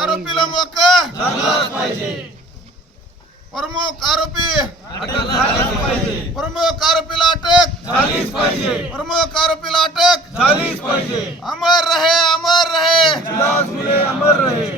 आरोपीला मोका झालाच पाहिजे। प्रमुख आरोपीला अटक झालीच पाहिजे। प्रमुख आरोपीला अटक झालीच पाहिजे। अमर रहे विलास घुले अमर रहे।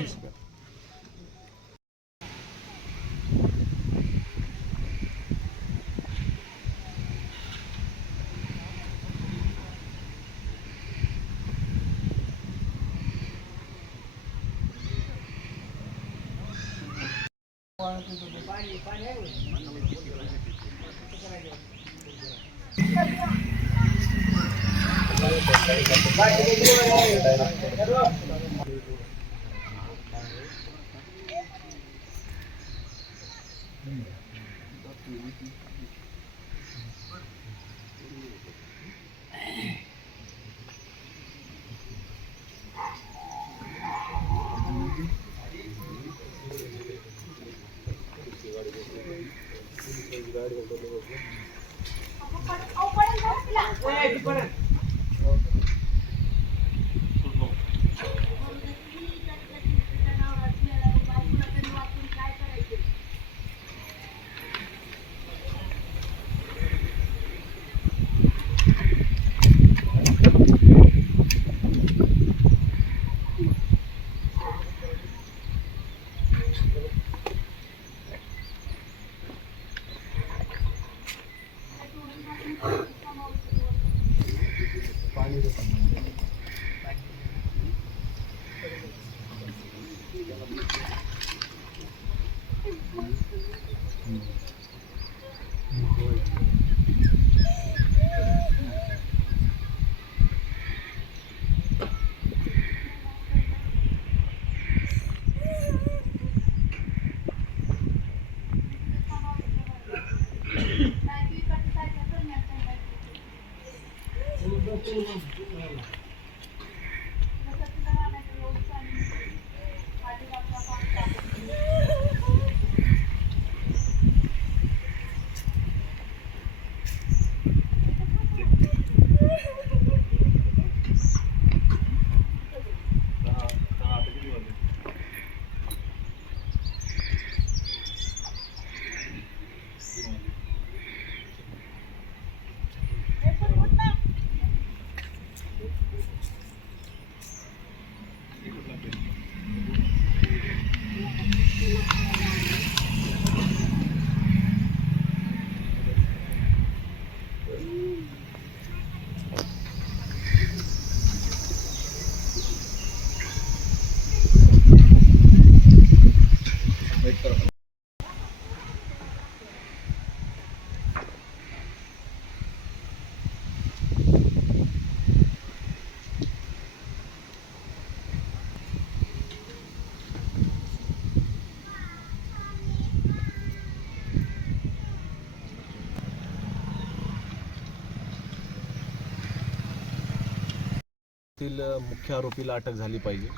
मुख्य आरोपीला अटक झाली पाहिजे।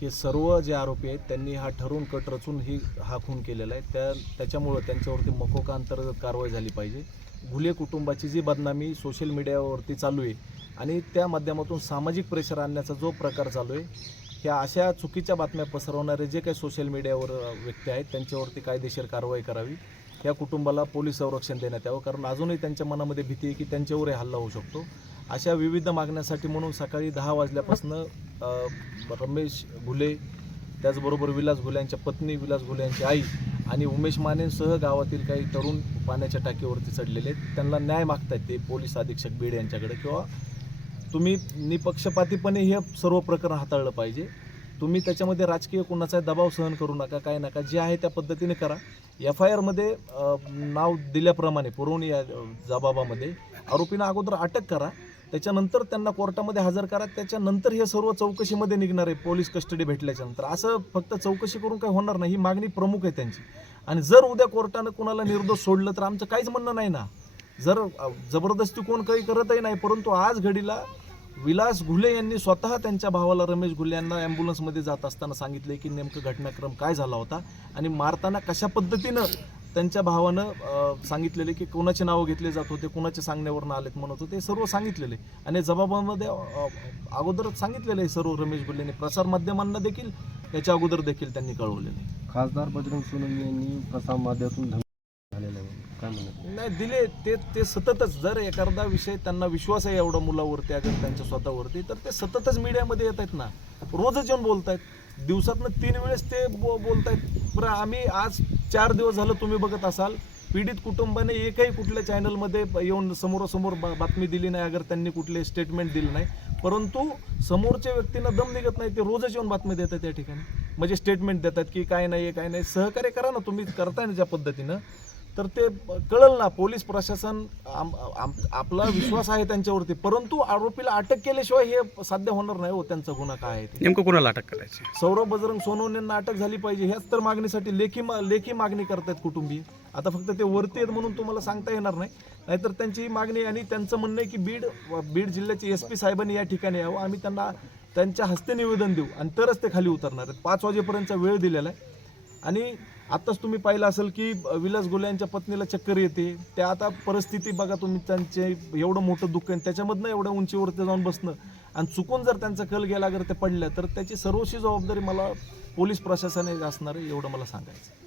हे सर्व जे आरोपी आहेत त्यांनी हा ठरवून कट रचून हा खून केलेला आहे। त्याच्यामुळे त्यांच्यावरती मकोका अंतर्गत कारवाई झाली पाहिजे। घुले कुटुंबाची जी बदनामी सोशल मीडियावरती चालू आहे आणि त्या माध्यमातून सामाजिक प्रेशर आणण्याचा जो प्रकार चालू आहे, ह्या अशा चुकीच्या बातम्या पसरवणारे जे काही सोशल मीडियावर व्यक्ती आहेत त्यांच्यावरती कायदेशीर कारवाई करावी। या कुटुंबाला पोलीस संरक्षण देण्यात यावं, कारण अजूनही त्यांच्या मनामध्ये भीती आहे की त्यांच्यावरही हल्ला होऊ शकतो। अशा विविध मागण्यासाठी म्हणून सकाळी 10 वाजल्यापासून रमेश घुले, त्याचबरोबर विलास घुले यांच्या पत्नी, विलास घुले यांची आई आणि उमेश मानेंसह गावातील काही तरुण पाण्याच्या टाकीवरती चढलेले आहेत। त्यांना न्याय मागतायत ते पोलीस अधीक्षक बीड यांच्याकडे, किंवा तुम्ही निपक्षपातीपणे हे सर्व प्रकरण हाताळलं पाहिजे। तुम्ही त्याच्यामध्ये राजकीय कुणाचा दबाव सहन करू नका, काय नका, जे आहे त्या पद्धतीने करा। FIR मध्ये नाव दिल्याप्रमाणे पुरवणी जबाबामध्ये आरोपींना अगोदर अटक करा, त्याच्यानंतर त्यांना कोर्टामध्ये हजर करा, त्याच्यानंतर हे सर्व चौकशीमध्ये निघणार आहे पोलीस कस्टडी भेटल्याच्यानंतर। असं फक्त चौकशी करून काही होणार नाही, ही मागणी प्रमुख आहे त्यांची। आणि जर उद्या कोर्टानं कुणाला निर्दोष सोडलं तर आमचं काहीच म्हणणं नाही ना, जर जबरदस्ती कोण काही करतही नाही। परंतु आज घडीला विलास घुले यांनी स्वतः त्यांच्या भावाला रमेश घुले यांना ॲम्ब्युलन्समध्ये जात असताना सांगितले की नेमकं घटनाक्रम काय झाला होता आणि मारताना कशा पद्धतीनं त्यांच्या भावानं सांगितलेले की कोणाचे नावं घेतले जात होते, कोणाच्या सांगण्यावरनं आलेत म्हणत होते, सर्व सांगितलेले आणि जबाबामध्ये अगोदरच सांगितलेलं आहे सर्व रमेश गुल्लेने. प्रसारमाध्यमांना देखील याच्या अगोदर देखील त्यांनी कळवलेलं आहे. खासदार बजरंग सोनवणे यांनी प्रसारमाध्यमातून झालेलं आहे, काय म्हणत नाही दिले ते सततच, जर एखादा विषय त्यांना विश्वास आहे एवढा मुलावरती अगर त्यांच्या स्वतःवरती, तर ते सततच मीडियामध्ये येत आहेत ना, रोजच येऊन बोलत आहेत. दिवसातनं 3 वेळेस ते बोलत आहेत. बरं आम्ही आज 4 दिवस झालं तुम्ही बघत असाल, पीडित कुटुंबाने एकही कुठल्या चॅनलमध्ये येऊन समोरासमोर बातमी दिली नाही, अगर त्यांनी कुठले स्टेटमेंट दिलं नाही. परंतु समोरच्या व्यक्तींना दम निघत नाही, ते रोजच येऊन बातमी देतात त्या ठिकाणी, म्हणजे स्टेटमेंट देतात की काय नाही काय नाही. सहकार्य करा ना, तुम्ही करताय ना ज्या पद्धतीनं, तर ते कळलं ना. पोलीस प्रशासन आपला विश्वास आहे त्यांच्यावरती, परंतु आरोपीला अटक केल्याशिवाय हे साध्य होणार नाही हो, त्यांचा गुन्हा काय आहे ते. नेमकं कोणाला अटक करायची? सौरभ बजरंग सोनवणेंना अटक झाली पाहिजे, ह्याच तर मागणीसाठी लेखी मागणी करतायत कुटुंबीय. आता फक्त ते वरती आहेत म्हणून तुम्हाला सांगता येणार नाही, नाहीतर त्यांची ही मागणी. आणि त्यांचं म्हणणं आहे की बीड जिल्ह्याचे SP साहेबांनी या ठिकाणी यावं, आम्ही त्यांना त्यांच्या हस्ते निवेदन देऊ आणि तरच ते खाली उतरणार आहेत. 5 वाजेपर्यंतचा वेळ दिलेला आहे. आणि आत्ताच तुम्ही पाहिलं असेल की विलास गुल्हे यांच्या पत्नीला चक्कर येते. त्या आता परिस्थिती बघा तुम्ही, त्यांचे एवढं मोठं दुःख आहे, त्याच्यामधनं एवढ्या उंचीवरती जाऊन बसणं आणि चुकून जर त्यांचा कल गेला, अगर ते पडल्या, तर त्याची सर्वस्वी जबाबदारी मला पोलीस प्रशासनाने असणार आहे, एवढं मला सांगायचं.